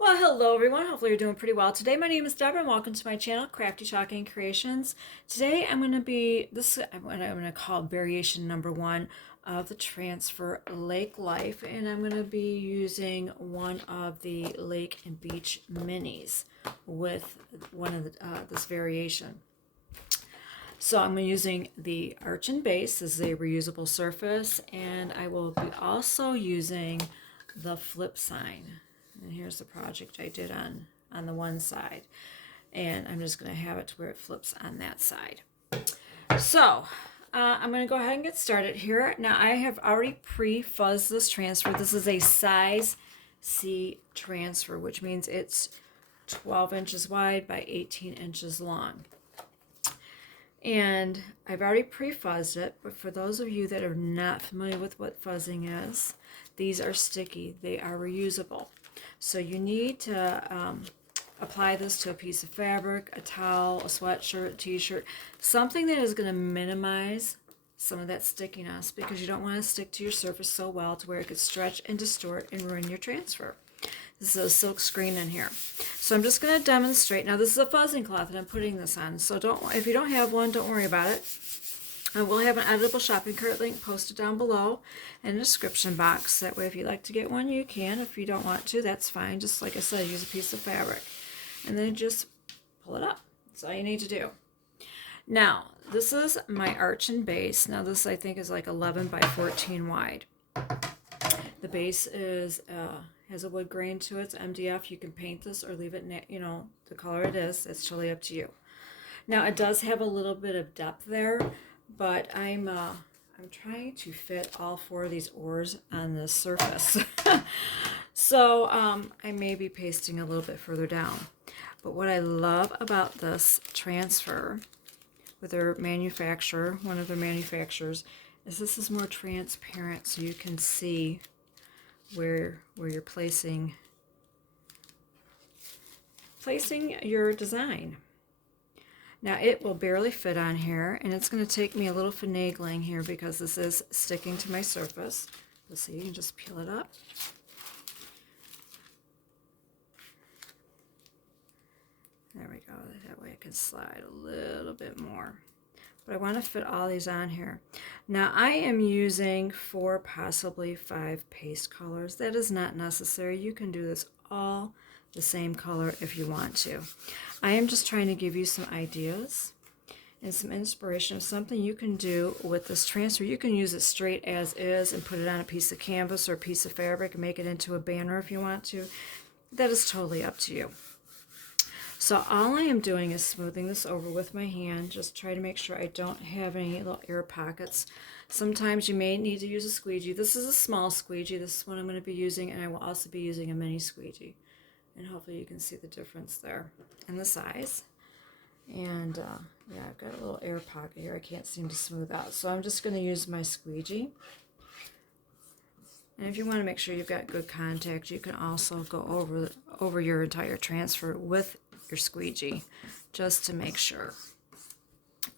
Well, hello everyone. Hopefully you're doing pretty well today. My name is Deborah and welcome to my channel, Crafty Chalk Creations. Today I'm going to be I'm going to call variation number 1 of the transfer Lake Life, and I'm going to be using one of the Lake and Beach minis with one of this variation. So I'm using the arch base as a reusable surface, and I will be also using the flip sign. And here's the project I did on the one side. And I'm just going to have it to where it flips on that side. So I'm going to go ahead and get started here. Now I have already pre-fuzzed this transfer. This is a size C transfer, which means it's 12 inches wide by 18 inches long. And I've already pre-fuzzed it, but for those of you that are not familiar with what fuzzing is, these are sticky. They are reusable. So you need to apply this to a piece of fabric, a towel, a sweatshirt, a t-shirt, something that is going to minimize some of that stickiness, because you don't want to stick to your surface so well to where it could stretch and distort and ruin your transfer. This is a silk screen in here. So I'm just going to demonstrate. Now this is a fuzzing cloth that I'm putting this on, so if you don't have one, don't worry about it. I will have an editable shopping cart link posted down below in the description box. That way if you'd like to get one, you can. If you don't want to, that's fine. Just like I said, use a piece of fabric. And then just pull it up. That's all you need to do. Now, this is my arch and base. Now this I think is like 11 by 14 wide. The base is has a wood grain to it. It's MDF. You can paint this or leave it, the color it is. It's totally up to you. Now it does have a little bit of depth there, but I'm trying to fit all 4 of these oars on this surface. So I may be pasting a little bit further down. But what I love about this transfer with their manufacturer, one of their manufacturers, is this is more transparent, so you can see where you're placing your design. Now it will barely fit on here, and it's going to take me a little finagling here because this is sticking to my surface. Let's see, you can just peel it up. There we go. That way it can slide a little bit more. But I want to fit all these on here. Now I am using 4, possibly 5 paste colors. That is not necessary. You can do this all the same color if you want to. I am just trying to give you some ideas and some inspiration of something you can do with this transfer. You can use it straight as is and put it on a piece of canvas or a piece of fabric and make it into a banner if you want to. That is totally up to you. So all I am doing is smoothing this over with my hand. Just try to make sure I don't have any little air pockets. Sometimes you may need to use a squeegee. This is a small squeegee. This is what I'm going to be using, and I will also be using a mini squeegee. And hopefully you can see the difference there in the size. And yeah, I've got a little air pocket here I can't seem to smooth out. So I'm just going to use my squeegee. And if you want to make sure you've got good contact, you can also go over your entire transfer with your squeegee, just to make sure.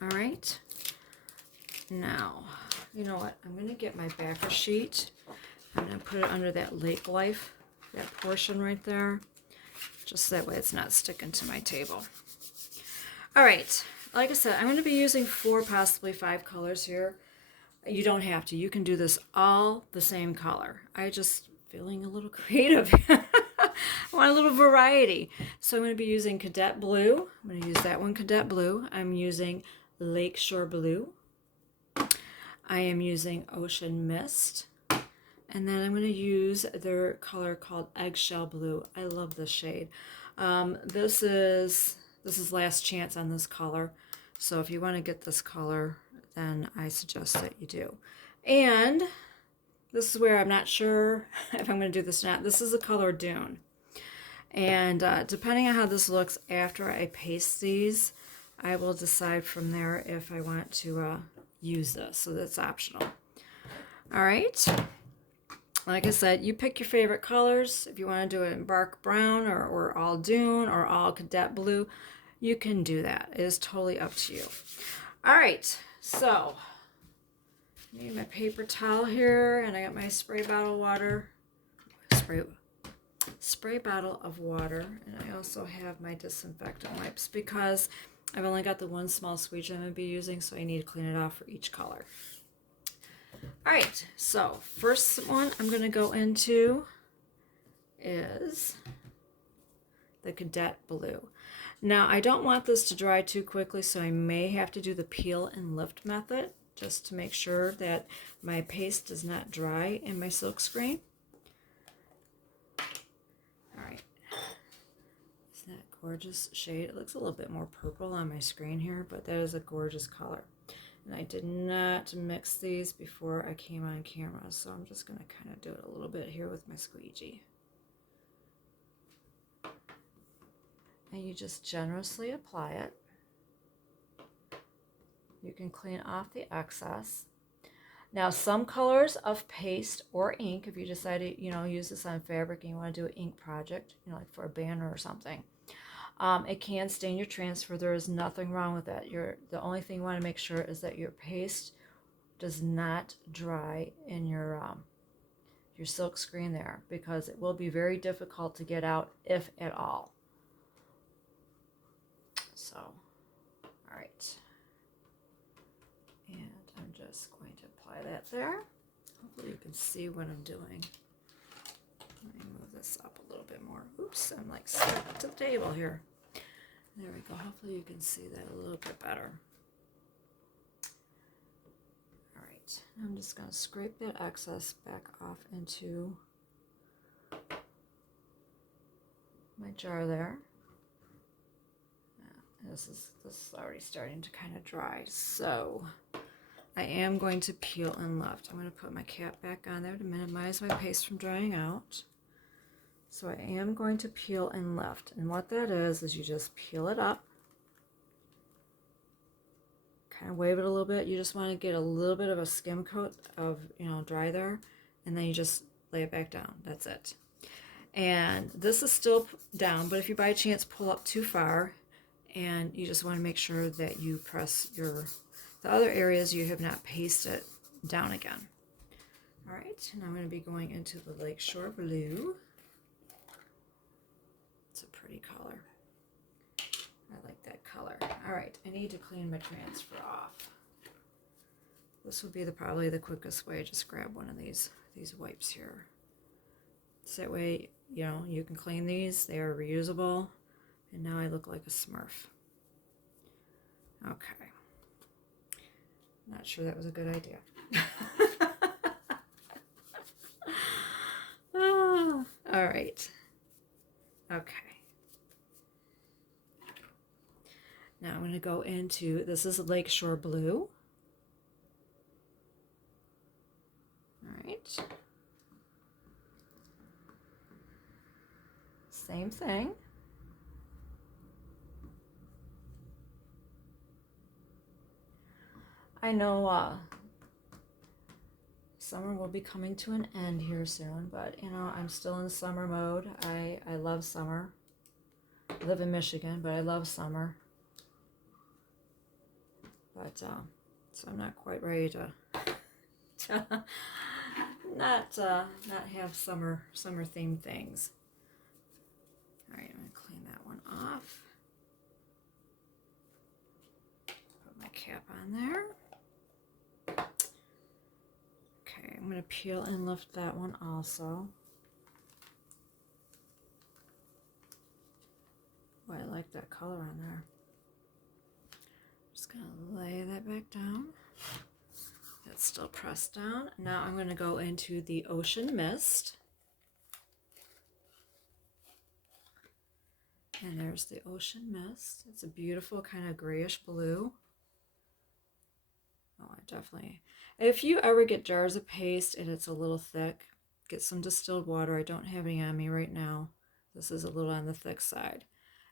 All right. Now, you know what? I'm going to get my backer sheet. I'm going to put it under that Lake Life, that portion right there. Just that way it's not sticking to my table. All right. Like I said, I'm going to be using 4, possibly 5 colors here. You don't have to. You can do this all the same color. I just feeling a little creative. I want a little variety. So I'm going to be using Cadet Blue. I'm going to use that one, Cadet Blue. I'm using Lakeshore Blue. I am using Ocean Mist. And then I'm going to use their color called Eggshell Blue. I love this shade. This is last chance on this color. So if you want to get this color, then I suggest that you do. And this is where I'm not sure if I'm going to do this or not. This is the color Dune. And depending on how this looks after I paste these, I will decide from there if I want to use this. So that's optional. All right. Like I said, you pick your favorite colors. If you want to do it in bark brown or all Dune or all Cadet Blue, you can do that. It is totally up to you. All right. So I need my paper towel here, and I got my spray bottle water. spray bottle of water, and I also have my disinfectant wipes because I've only got the one small squeegee I'm going to be using, so I need to clean it off for each color. All right, so first one I'm going to go into is the Cadet Blue. Now, I don't want this to dry too quickly, so I may have to do the peel and lift method just to make sure that my paste does not dry in my silk screen. All right. Isn't that a gorgeous shade? It looks a little bit more purple on my screen here, but that is a gorgeous color. And I did not mix these before I came on camera, so I'm just going to kind of do it a little bit here with my squeegee. And you just generously apply it. You can clean off the excess. Now, some colors of paste or ink, if you decide to, use this on fabric and you want to do an ink project, like for a banner or something, it can stain your transfer. There is nothing wrong with that. The only thing you want to make sure is that your paste does not dry in your silk screen there, because it will be very difficult to get out, if at all. So, all right. And I'm just going to apply that there. Hopefully you can see what I'm doing. Let me move this up a little bit more. Oops, I'm like stuck to the table here. There we go. Hopefully you can see that a little bit better. All right. I'm just going to scrape that excess back off into my jar there. This is already starting to kind of dry, so I am going to peel and lift. I'm going to put my cap back on there to minimize my paste from drying out. So I am going to peel and lift, and what that is you just peel it up, kind of wave it a little bit. You just want to get a little bit of a skim coat of dry there, and then you just lay it back down. That's it. And this is still down, but if you by chance pull up too far, and you just want to make sure that you press the other areas you have not pasted down again. All right, and I'm going to be going into the Lakeshore Blue. It's a pretty color. I like that color. All right, I need to clean my transfer off. This would be probably the quickest way. Just grab one of these wipes here. So that way, you can clean these. They are reusable. And now I look like a Smurf. Okay. Not sure that was a good idea. All right. Okay. Now I'm going to go into, this is Lakeshore Blue. All right. Same thing. I know summer will be coming to an end here soon, but I'm still in summer mode. I love summer. I live in Michigan, but I love summer. But so I'm not quite ready to not have summer themed things. All right, I'm gonna clean that one off. Put my cap on there. Okay, I'm going to peel and lift that one also. Oh, I like that color on there. Just going to lay that back down. That's still pressed down. Now I'm going to go into the Ocean Mist. And there's the Ocean Mist. It's a beautiful kind of grayish blue. Oh, I definitely... If you ever get jars of paste and it's a little thick, get some distilled water. I don't have any on me right now. This is a little on the thick side.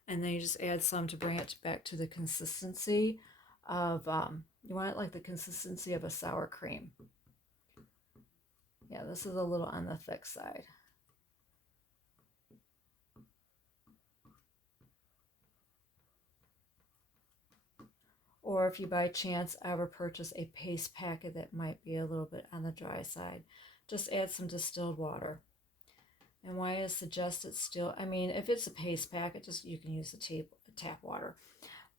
And then you just add some to bring it back to the consistency of, you want it like the consistency of a sour cream. Yeah, this is a little on the thick side. Or if you by chance ever purchase a paste packet that might be a little bit on the dry side, just add some distilled water. And why I suggest it still, I mean, if it's a paste pack, you can use the tap water.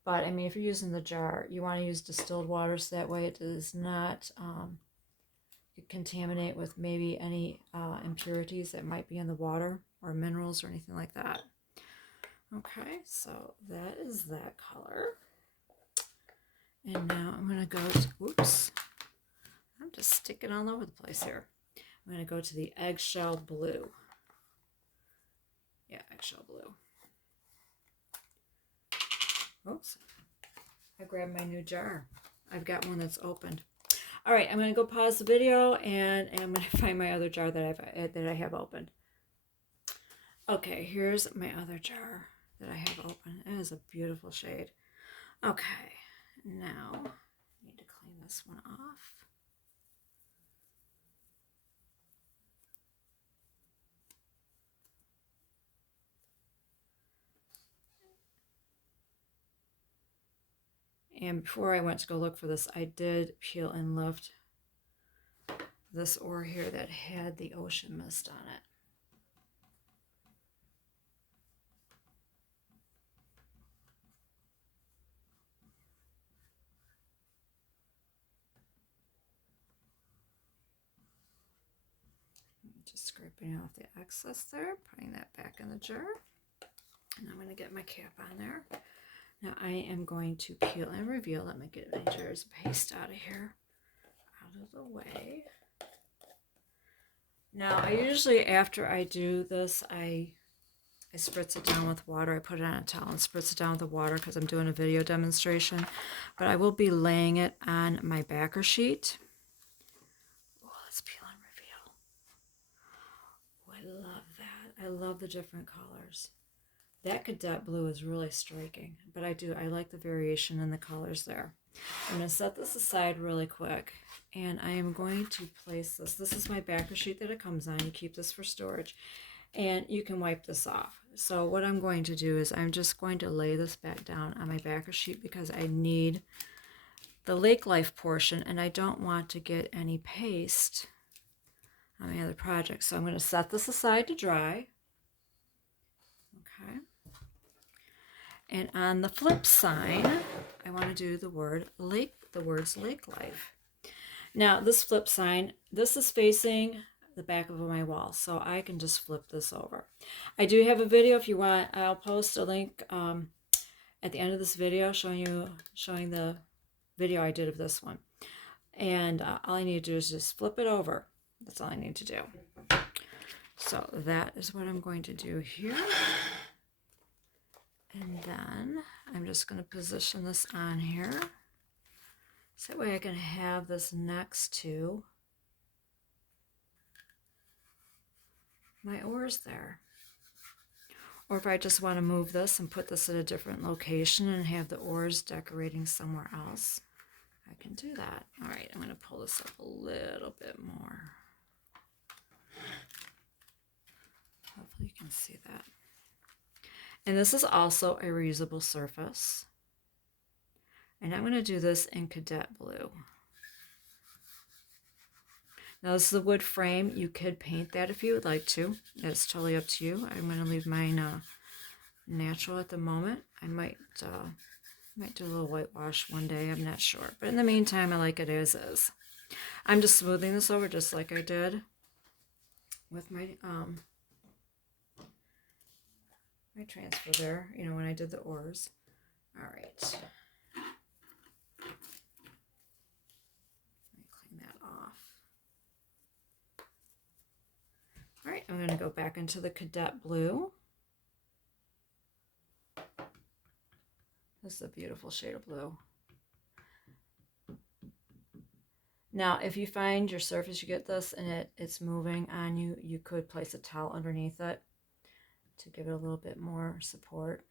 But I mean, if you're using the jar, you want to use distilled water so that way it does not contaminate with maybe any impurities that might be in the water or minerals or anything like that. Okay, so that is that color. And now I'm going to go to, oops, I'm just sticking all over the place here. I'm going to go to the eggshell blue. Yeah, eggshell blue. Oops, I grabbed my new jar. I've got one that's opened. All right, I'm going to go pause the video and I'm going to find my other jar that I have opened. Okay, here's my other jar that I have open. It is a beautiful shade. Okay, now I need to clean this one off. And before I went to go look for this, I did peel and lift this ore here that had the ocean mist on it. Just scraping off the excess there, putting that back in the jar. And I'm going to get my cap on there. Now I am going to peel and reveal. Let me get my jar's paste out of here, out of the way. Now I usually, after I do this, I spritz it down with water. I put it on a towel and spritz it down with the water because I'm doing a video demonstration. But I will be laying it on my backer sheet. Oh, let's peel and reveal. Oh, I love that. I love the different colors. That cadet blue is really striking, but I like the variation in the colors there. I'm going to set this aside really quick, and I am going to place this. This is my backer sheet that it comes on. You keep this for storage, and you can wipe this off. So what I'm going to do is I'm just going to lay this back down on my backer sheet because I need the lake life portion, and I don't want to get any paste on my other project. So I'm going to set this aside to dry. Okay. And on the flip side, I want to do the words lake life. Now this flip sign, this is facing the back of my wall, so I can just flip this over. I do have a video if you want. I'll post a link at the end of this video showing the video I did of this one. And all I need to do is just flip it over. That's all I need to do. So that is what I'm going to do here. And then I'm just going to position this on here. So that way I can have this next to my oars there. Or if I just want to move this and put this at a different location and have the oars decorating somewhere else, I can do that. All right, I'm going to pull this up a little bit more. Hopefully you can see that. And this is also a reusable surface. And I'm going to do this in cadet blue. Now this is a wood frame. You could paint that if you would like to. It's totally up to you. I'm going to leave mine natural at the moment. I might do a little whitewash one day. I'm not sure. But in the meantime, I like it as is. I'm just smoothing this over just like I did with my my transfer there, when I did the oars. All right. Let me clean that off. All right, I'm going to go back into the cadet blue. This is a beautiful shade of blue. Now, if you find your surface, you get this and it's moving on you, you could place a towel underneath it to give it a little bit more support,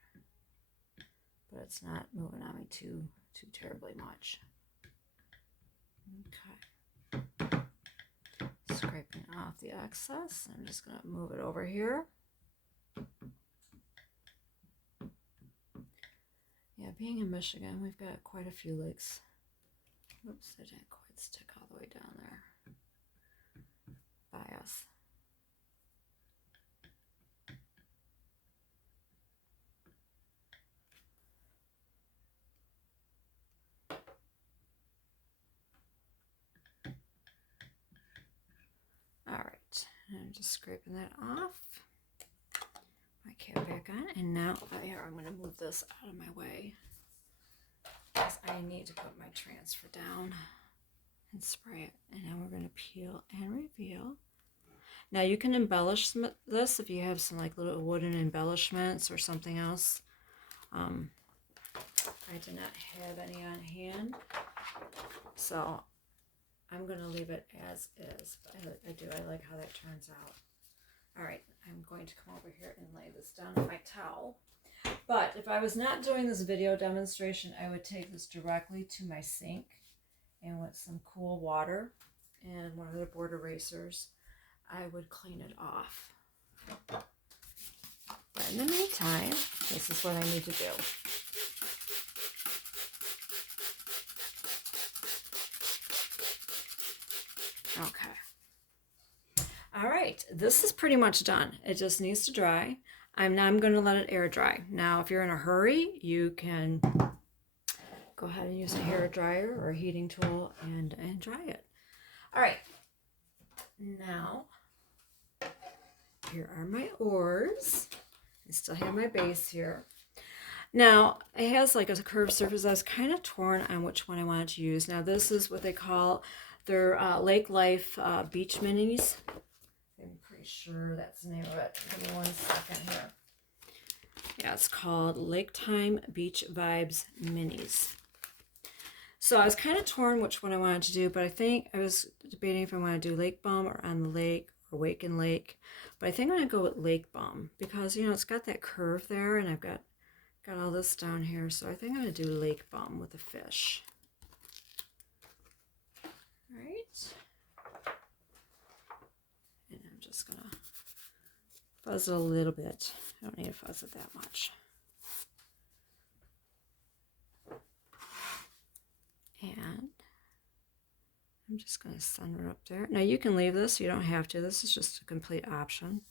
but it's not moving on me too terribly much. Okay, scraping off the excess. I'm just going to move it over here. Yeah, being in Michigan, we've got quite a few lakes. Oops, I didn't quite stick all the way down there by us. And I'm just scraping that off. My cap back on. And now, here, I'm going to move this out of my way, because I need to put my transfer down and spray it. And now we're going to peel and reveal. Now you can embellish this if you have some like little wooden embellishments or something else. I do not have any on hand, so I'm going to leave it as is. But I like how that turns out. All right, I'm going to come over here and lay this down on my towel. But if I was not doing this video demonstration, I would take this directly to my sink, and with some cool water and one of the board erasers, I would clean it off. But in the meantime, this is what I need to do. Okay. All right, this is pretty much done. It just needs to dry. I'm going to let it air dry. Now, if you're in a hurry, you can go ahead and use a hair dryer or a heating tool and dry it. All right. Now, here are my oars. I still have my base here. Now, it has like a curved surface. I was kind of torn on which one I wanted to use. Now, this is what they call their Lake Life Beach Minis. I'm pretty sure that's the name of it. Give me 1 second here. Yeah, it's called Lake Time Beach Vibes Minis. So I was kind of torn which one I wanted to do, but I think I was debating if I want to do Lake Bum or On the Lake or Waken Lake. But I think I'm going to go with Lake Bum because, you know, it's got that curve there, and I've got all this down here. So I think I'm going to do Lake Bum with a fish. All right. And I'm just going to fuzz it a little bit. I don't need to fuzz it that much. And I'm just going to center it up there. Now you can leave this, you don't have to. This is just a complete option.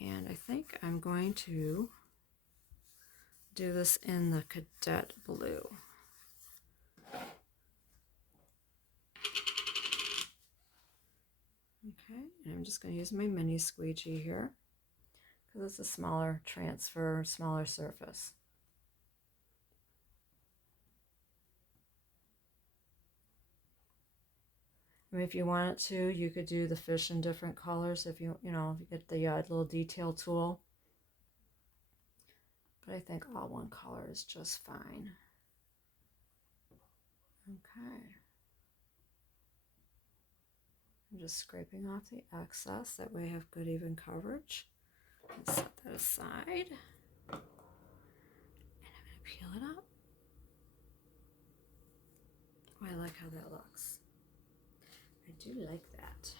And I think I'm going to do this in the Cadet Blue. Okay, and I'm just going to use my mini squeegee here because it's a smaller transfer, smaller surface. I mean, if you wanted to, you could do the fish in different colors if you get the little detail tool. But I think all one color is just fine. Okay. I'm just scraping off the excess. That way I have good even coverage. Let's set that aside. And I'm going to peel it up. Oh, I like how that looks. I do like that.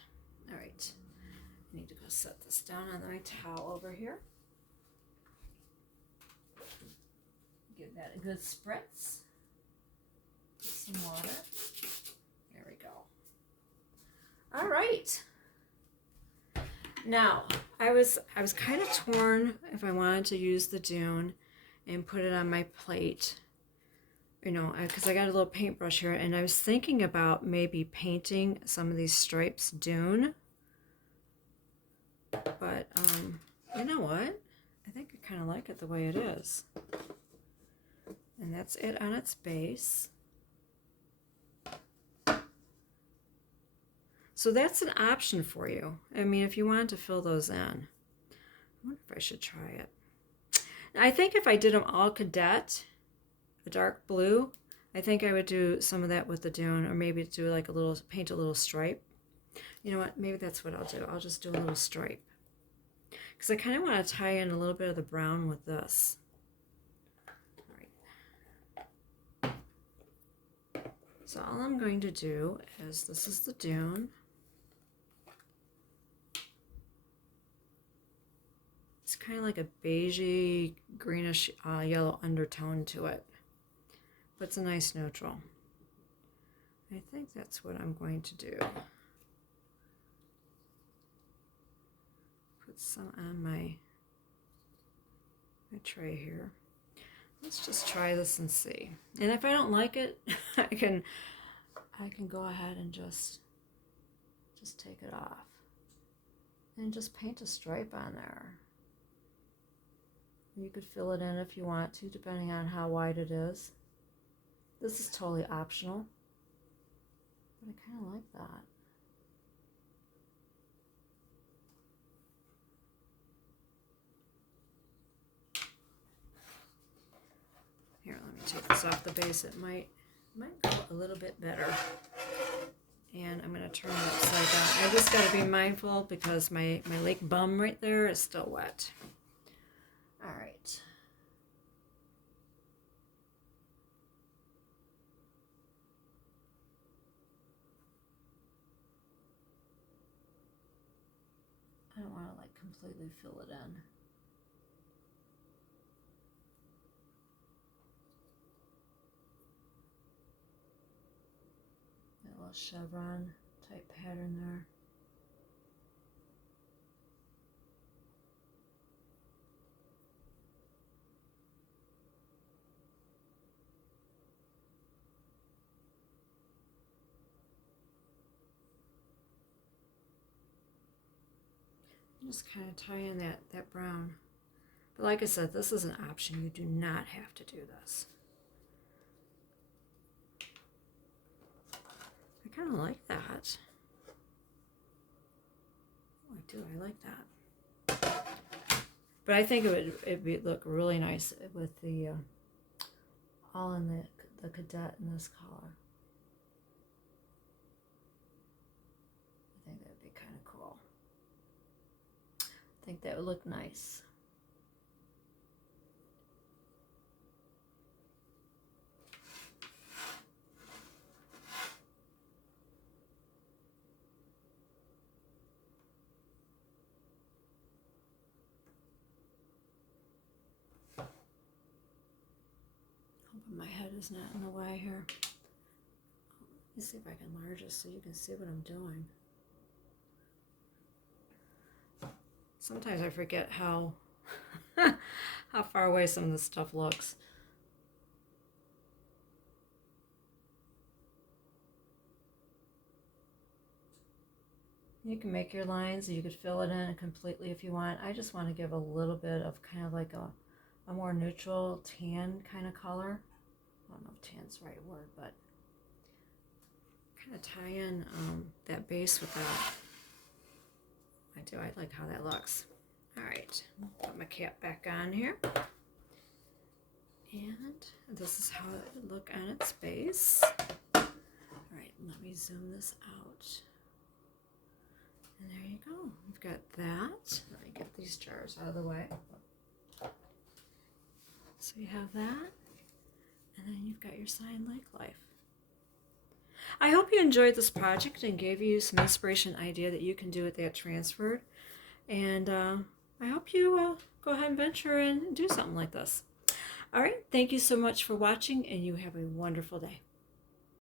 All right, I need to go set this down on my towel over here. Give that a good spritz. Get some water. There we go. All right. Now, I was kind of torn if I wanted to use the dune and put it on my plate. You know, because I got a little paintbrush here, and I was thinking about maybe painting some of these stripes dune. But, you know what? I think I kind of like it the way it is. And that's it on its base. So that's an option for you. I mean, if you wanted to fill those in. I wonder if I should try it. I think if I did them all cadet, a dark blue, I think I would do some of that with the dune, or maybe do like paint a little stripe. You know what, maybe that's what I'll do. I'll just do a little stripe. Because I kind of want to tie in a little bit of the brown with this. All right. So all I'm going to do is, this is the dune. It's kind of like a beigey, greenish, yellow undertone to it. But it's a nice neutral. I think that's what I'm going to do. Put some on my tray here. Let's just try this and see. And if I don't like it, I can go ahead and just take it off. and just paint a stripe on there. You could fill it in if you want to, depending on how wide it is. This is totally optional, but I kind of like that. Here, let me take this off the base. It might go a little bit better. And I'm going to turn it upside down. I just got to be mindful because my lake bum right there is still wet. All right. I don't want to like completely fill it in. A little chevron type pattern there. Just kind of tie in that brown. But like I said, this is an option. You do not have to do this. I kind of like that. Oh, I do. I like that. But I think it'd look really nice with the all in the cadet in this color. I think that would be kind of cool. I think that would look nice. Hoping my head is not in the way here. Let me see if I can enlarge this so you can see what I'm doing. Sometimes I forget how how far away some of this stuff looks. You can make your lines, you could fill it in completely if you want. I just want to give a little bit of kind of like a more neutral tan kind of color. I don't know if tan's the right word, but kind of tie in that base with that. I like how that looks. All right, put my cap back on here. And this is how it would look on its base. All right, let me zoom this out. And there you go. We've got that. Let me get these jars out of the way. So you have that. And then you've got your sign Lake Life. I hope you enjoyed this project and gave you some inspiration idea that you can do with that transferred. And I hope you go ahead and venture and do something like this. All right. Thank you so much for watching, and you have a wonderful day.